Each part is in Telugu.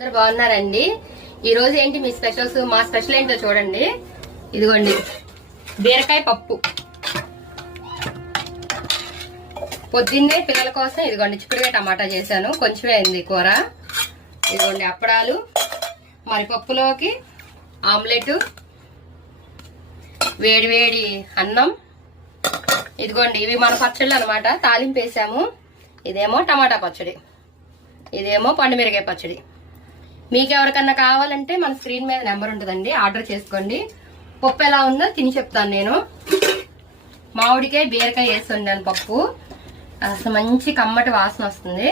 అందరు బాగున్నారండి. ఈ రోజు ఏంటి మీ స్పెషల్స్? మా స్పెషల్ ఏంటో చూడండి. ఇదిగోండి బీరకాయ పప్పు. పొద్దున్నే పిల్లల కోసం ఇదిగోండి చిక్కుడుకాయ టమాటా చేశాను, కొంచెమే అయింది కూర. ఇదిగోండి అప్పడాలు, మరి పప్పులోకి ఆమ్లెట్, వేడి వేడి అన్నం. ఇదిగోండి ఇవి మన పచ్చళ్ళు అనమాట, తాలింపు వేసాము. ఇదేమో టమాటా పచ్చడి, ఇదేమో పండుమిరకాయ పచ్చడి. మీకు ఎవరికన్నా కావాలంటే మన స్క్రీన్ మీద నెంబర్ ఉంటుందండి, ఆర్డర్ చేసుకోండి. పప్పు ఎలా ఉందో తిని చెప్తాను నేను. మామిడికాయ బీరకాయ వేసి వండాను పప్పు, అసలు మంచి కమ్మటి వాసన వస్తుంది.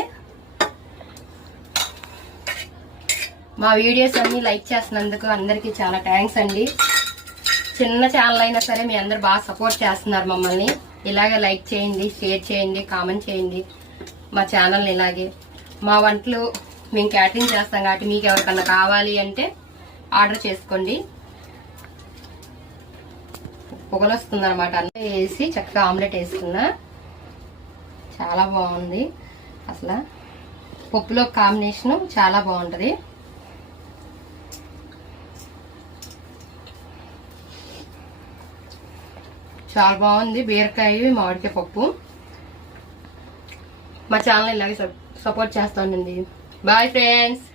మా వీడియోస్ అన్ని లైక్ చేస్తున్నందుకు అందరికీ చాలా థ్యాంక్స్ అండి. చిన్న ఛానల్ అయినా సరే మీ అందరు బాగా సపోర్ట్ చేస్తున్నారు మమ్మల్ని. ఇలాగే లైక్ చేయండి, షేర్ చేయండి, కామెంట్ చేయండి మా ఛానల్. ఇలాగే మా వంటలు మేము క్యాటరింగ్ చేస్తాం కాబట్టి మీకు ఎవరికన్నా కావాలి అంటే ఆర్డర్ చేసుకోండి. పొగలు వస్తుంది అనమాట. అన్నీ వేసి చక్కగా ఆమ్లెట్ వేసుకున్నా, చాలా బాగుంది. అసలు పప్పులో కాంబినేషను చాలా బాగుంటుంది. చాలా బాగుంది బీరకాయ మామిడికాయ పప్పు. మా ఛానల్ ఇలాగే సపోర్ట్ చేస్తానండి. Bye friends.